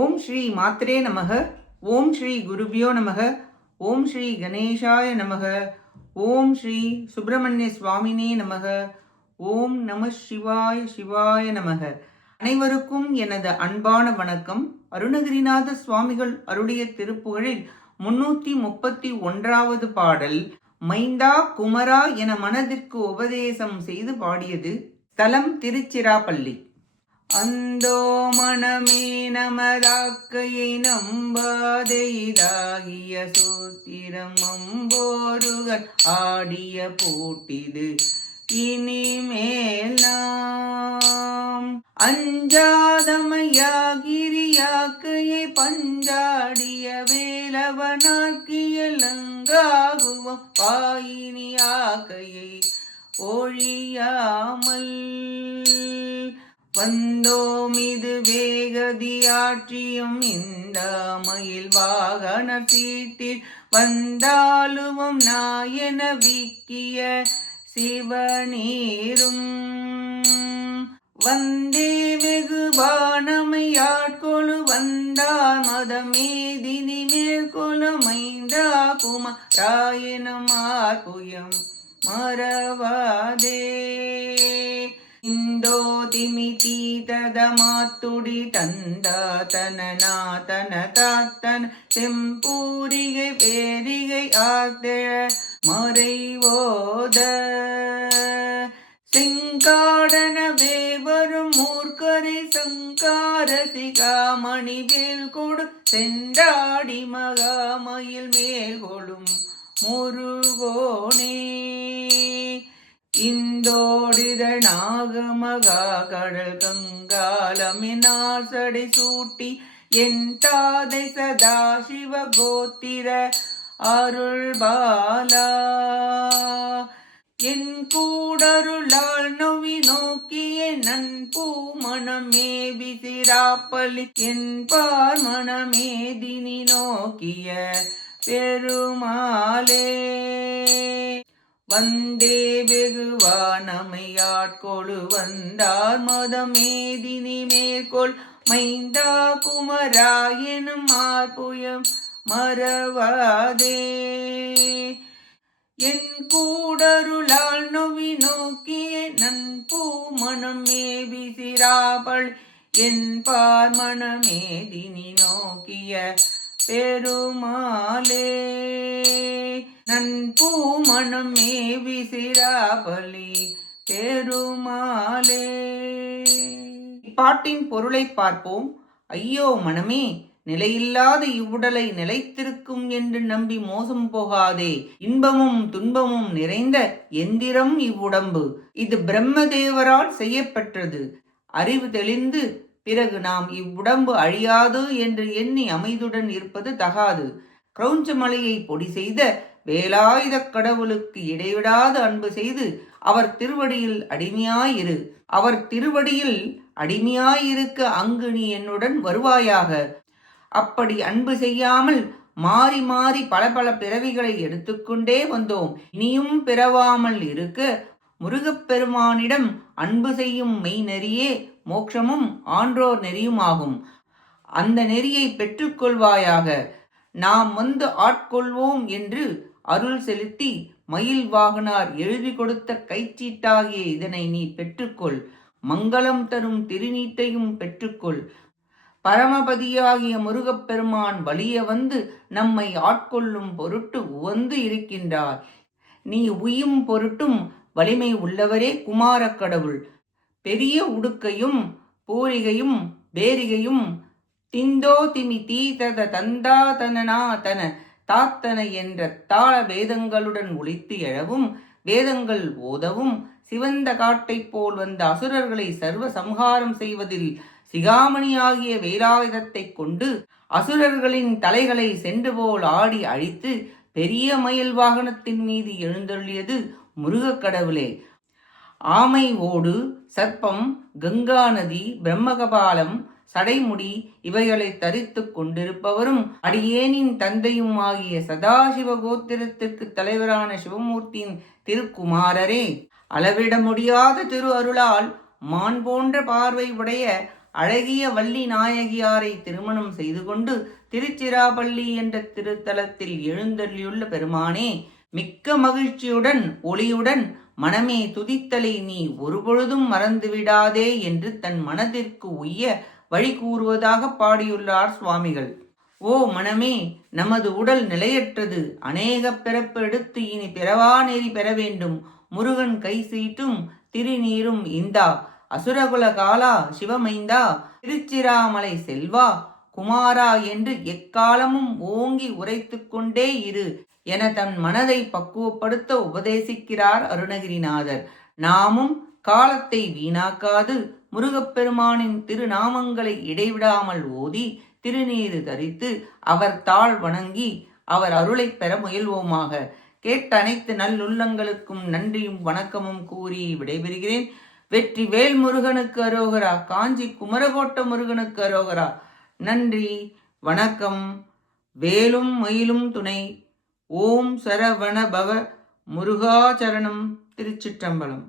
ஓம் ஸ்ரீ மாத்ரே நமக. ஓம் ஸ்ரீ குருபியோ நமக. ஓம் ஸ்ரீ கணேஷாய நமக. ஓம் ஸ்ரீ சுப்பிரமணிய சுவாமினே நமக. ஓம் நம சிவாய சிவாய நமக. அனைவருக்கும் எனது அன்பான வணக்கம். அருணகிரிநாத சுவாமிகள் அருளிய திருப்புகழில் 331வது பாடல் மைந்தா குமரா என மனதிற்கு உபதேசம் செய்து பாடியது. ஸ்தலம் திருச்சிராப்பள்ளி. அந்தோ மனமே நமதாக்கையை நம்பாதெய்தாகிய சூத்திரம் அம்போருகன் ஆடிய பூட்டிது இனிமேல் நாம் அஞ்சாதமையாகிரியாக்கையை பஞ்சாடிய வேலவனாக்கியலங்காகுவம் பாயினியாக்கையை ஒழியாமல் வந்தோம் இது வேகதியாற்றியும் இந்த மயில் வாகன சீட்டில் வந்தாலுவும் நாயன விக்கிய சிவநீரும் வந்தே வெகுபானமையாட்கொழு வந்தார் மதமேதினி மேற்கொழு மைந்தா குமராயனும் ஆர்புயம் மறவாதே இந்தோ திமிதி ததமாத்துடி தந்தாதன தாத்தன செம்பூரிகை பேரிகை ஆத்திர மறைவோத செங்காடன வேவரும் மூர்க்கரை சங்கார சிகாமணி வேல் கொடு செண்டாடி மகாமயில் மேல் கொடும் முருகோனே இந்தோடிதனாகமகா கடல் கங்காலமினாசடை சூட்டி என் தாதை சதாசிவ கோத்திர அருள் பாலா என் கூடருளால் நோவி நோக்கிய நன்பூ மனமே விசிராப்பலி என் பார் மனமேதினி நோக்கிய பெருமாளே வந்தே வெகுவானமையாட்கொழு வந்தார் மதமேதினி மேற்கொள் மைந்தா குமராயனும் ஆர்புயம் மறவாதே என் கூடருளால் நோவி நோக்கிய நன்பூ மனமே விசிராபள் என் பார் மனமேதினி நோக்கிய பெருமாளே நன்பூ மனமே விசிராபலி பெருமாளே. இப்பாட்டின் பொருளை பார்ப்போம். ஐயோ மனமே, நிலையில்லாத இவ்வுடலை நிலைத்திருக்கும் என்று நம்பி மோசம் போகாதே. இன்பமும் துன்பமும் நிறைந்த எந்திரம் இவ்வுடம்பு. இது பிரம்மதேவரால் செய்யப்பட்டது. அறிவு தெளிந்து பிறகு நாம் இவ்வுடம்பு அழியாது என்று எண்ணி அமைதியுடன் இருப்பது தகாது. கிரௌஞ்ச மலையை பொடி செய்த வேலாயுத கடவுளுக்கு இடைவிடாது அன்பு செய்து அவர் திருவடியில் அடிமையாயிரு. அவர் திருவடியில் அடிமையாயிருக்க அங்கு நீ என்னுடன் வருவாயாக. அப்படி அன்பு செய்யாமல் மாறி மாறி பல பல பிறவிகளை எடுத்துக்கொண்டே வந்தோம். இனியும் பிறவாமல் இருக்க முருகப்பெருமானிடம் அன்பு செய்யும் மெய் நெறியே மோட்சமும் ஆன்றோர் நெறியுமாகும். அந்த நெறியை பெற்றுக்கொள்வாயாக. நாம் வந்து ஆட்கொள்வோம் என்று அருள் செலுத்தி மயில் வாகனார் எழுதி கொடுத்த கைச்சீட்டாகிய இதனை நீ பெற்றுக்கொள். மங்களம் தரும் திருநீட்டையும் பெற்றுக்கொள். பரமபதியாகிய முருகப்பெருமான் வலிய வந்து நம்மை ஆட்கொள்ளும் பொருட்டு உவந்து இருக்கின்றார். நீ உயும் பொருட்டும் வலிமை உள்ளவரே குமாரக் கடவுள். பெரிய உடுக்கையும் பூரிகையும் பேரிகையும் திந்தோ திமி தீதத தந்தாதனாதன தாத்தன என்ற தாள வேதங்களுடன் ஒலித்து எழவும் வேதங்கள் ஓதவும் சிவந்த காட்டைப் போல் வந்த அசுரர்களை சர்வ சம்ஹாரம் செய்வதில் சிகாமணியாகிய வேலாயுதத்தை கொண்டு அசுரர்களின் தலைகளை சென்று போல் ஆடி அழித்து பெரிய மயில் வாகனத்தின் மீது எழுந்தருளியது முருகக் கடவுளே. ஆமை ஓடு, சர்ப்பம், கங்கா நதி, பிரம்மகபாலம், சடைமுடி இவைகளை தரித்து கொண்டிருப்பவரும் அடியேனின் தந்தையும் ஆகிய சதாசிவ கோத்திரத்திற்கு தலைவரான சிவமூர்த்தியின் திருக்குமாரரே. அளவிட முடியாத திரு அருளால் மான் போன்ற பார்வை உடைய அழகிய வள்ளி நாயகியாரை திருமணம் செய்து கொண்டு திருச்சிராப்பள்ளி என்ற திருத்தலத்தில் எழுந்தருளியுள்ள பெருமானே, மிக்க மகிழ்ச்சியுடன் ஒளியுடன் மனமே துதித்தலை நீ ஒருபொழுதும் மறந்துவிடாதே என்று தன் மனதிற்கு உய்ய வழி கூறுவதாக பாடியுள்ளார் சுவாமிகள். ஓ மனமே, நமது உடல் நிலையற்றது. அநேக பிறப்பு எடுத்து இனி பிறவா நெறி பெற வேண்டும். முருகன் கை சீட்டும் திருநீரும் இந்தா. அசுரகுல காலா சிவமைந்தா, திருச்சிராமலை செல்வா குமாரா என்று எக்காலமும் ஓங்கி உரைத்து கொண்டே இரு என தன் மனதை பக்குவப்படுத்த உபதேசிக்கிறார் அருணகிரிநாதர். நாமும் காலத்தை வீணாக்காது முருகப்பெருமானின் திருநாமங்களை இடைவிடாமல் ஓதி திருநீறு தரித்து அவர் தாழ் வணங்கி அவர் அருளை பெற முயல்வோமாக. கேட்ட அனைத்து நல்லுள்ளங்களுக்கும் நன்றியும் வணக்கமும் கூறி விடைபெறுகிறேன். வெற்றி வேல் முருகனுக்கு அரோகரா. காஞ்சி குமரகோட்ட முருகனுக்கு அரோகரா. நன்றி, வணக்கம். வேலும் மயிலும் துணை. ஓம் சரவண பவ முருகாச்சரணம். திருச்சிற்றம்பலம்.